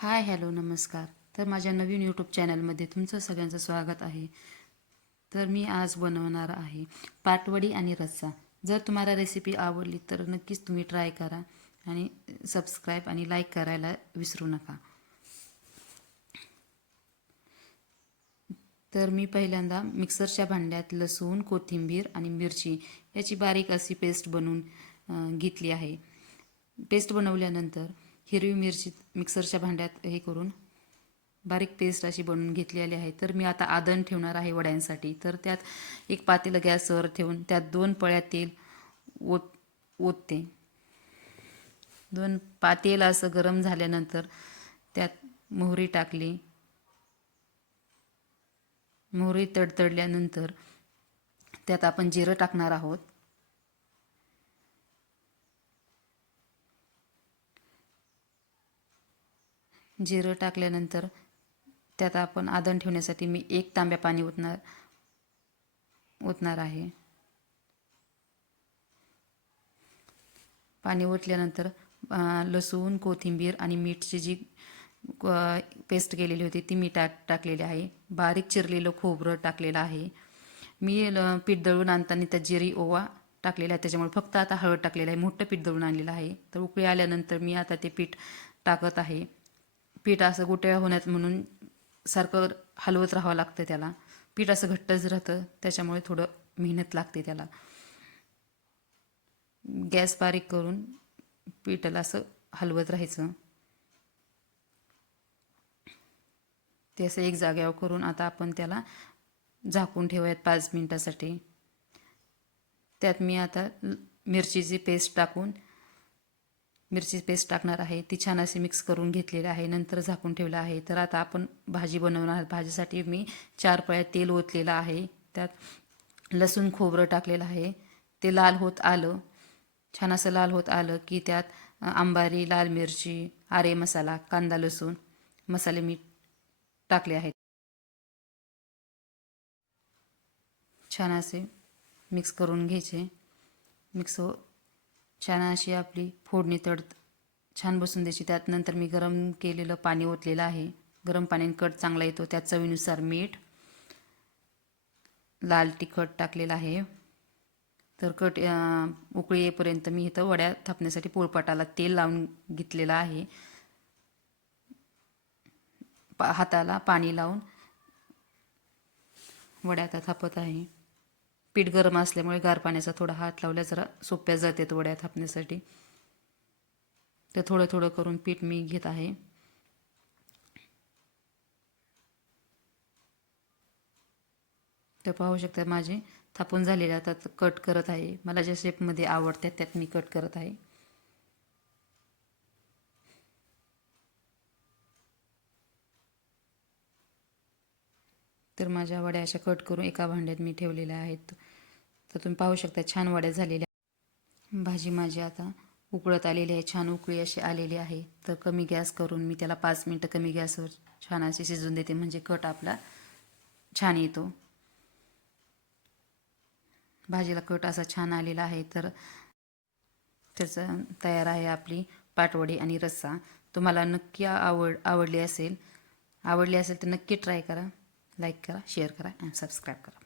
Hi hello नमस्कार. तर माझ्या नवीन यूट्यूब चॅनलमध्ये तुमचं सगळ्यांचं स्वागत आहे. तर मी आज बनवणार आहे पाटवडी आणि रस्सा. जर तुम्हाला रेसिपी आवडली तर नक्कीच तुम्ही ट्राय करा आणि सबस्क्राईब आणि लाईक करायला विसरू नका. तर मी पहिल्यांदा मिक्सरच्या भांड्यात लसूण कोथिंबीर आणि मिरची याची बारीक अशी पेस्ट बनवून घेतली आहे. पेस्ट बनवल्यानंतर हिरवी मिरची मिक्सरच्या भांड्यात हे करून बारीक पेस्ट अशी बनवून घेतलेली आहे. तर मी आता आदण ठेवणार आहे वड्यांसाठी. तर त्यात एक पातेलं गॅसवर ठेवून त्यात दोन पळ्या तेल ओत ओतते. दोन पातेल असं गरम झाल्यानंतर त्यात मोहरी टाकली. मोहरी तडतडल्यानंतर त्यात आपण जिरं टाकणार आहोत. जिरं टाकल्यानंतर त्यात आपण आदण ठेवण्यासाठी मी एक तांब्या पाणी ओतणार ओतणार आहे. पाणी ओतल्यानंतर लसूण कोथिंबीर आणि मीठची जी पेस्ट केलेली होती ती मी टाक टाकलेली आहे. बारीक चिरलेलं खोबरं टाकलेलं आहे. मी ल- पीठ दळून आणताना त्यात जिरी ओवा टाकलेला आहे त्याच्यामुळे फक्त आता हळद टाकलेलं आहे. मोठं पीठ दळून आणलेलं आहे. तर उकळी आल्यानंतर मी आता ते पीठ टाकत आहे. पीठ असं गोट्या होण्यात म्हणून सारखं हलवत राहावं लागतं त्याला. पीठ असं घट्टच राहतं त्याच्यामुळे थोडं मेहनत लागते त्याला. गॅस बारीक करून पिठाला असं हलवत राहायचं. ते असं एक जाग्यावर करून आता आपण त्याला झाकून ठेवूयात पाच मिनटासाठी. त्यात मी आता मिरचीची पेस्ट टाकून मिरची पेस्ट टाकणार आहे. ती छान अशी मिक्स करून घेतलेली आहे. नंतर झाकून ठेवलं आहे. तर आता आपण भाजी बनवणार आहोत. भाजीसाठी मी चार पळ्या तेल ओतलेलं आहे. त्यात लसूण खोबरं टाकलेलं आहे. ते लाल होत आलं. छान असं लाल होत आलं की त्यात आंबारी लाल मिरची आरे मसाला कांदा लसूण मसाले मी टाकले आहेत. छान असे मिक्स करून घ्यायचे. मिक्स हो छान अशी आपली फोडणी तड छान बसून द्यायची. त्यात नंतर मी गरम केलेलं पाणी ओतलेलं आहे. गरम पाण्याने कट चांगला येतो. त्यात चवीनुसार मीठ लाल तिखट टाकलेलं आहे. तर कट उकळी येईपर्यंत मी इथं वड्या थापण्यासाठी पोळपाटाला तेल लावून घेतलेलं आहे. पा हाताला पाणी लावून वड्या आता थापत आहे. पीठ गरम असल्यामुळे गार पाण्याचा थोडा हात लावल्या जरा सोप्या जातात वड्या थापण्यासाठी. तर थोडं थोडं करून पीठ मी घेत आहे. तर पाहू शकता माझे थापून झालेले आता कट करत आहे. मला ज्या शेपमध्ये आवडतात त्यात मी कट करत आहे. तर माझ्या वड्या अशा कट करून एका भांड्यात मी ठेवलेल्या आहेत. तर तुम्ही पाहू शकता छान वड्या झालेल्या भाजी माझी आता उकळत आलेली आहे छान उकळी अशी आलेली आहे. तर कमी गॅस करून मी त्याला पाच मिनटं कमी गॅसवर छान अशी शिजून देते म्हणजे कट आपला छान येतो. भाजीला कट असा छान आलेला आहे तर त्याचं तयार आहे आपली पाटवडी आणि रस्सा. तुम्हाला नक्की आवड आवडली असेल आवडली असेल तर नक्की ट्राय करा लाईक करा शेअर करा आणि सबस्क्राईब करा.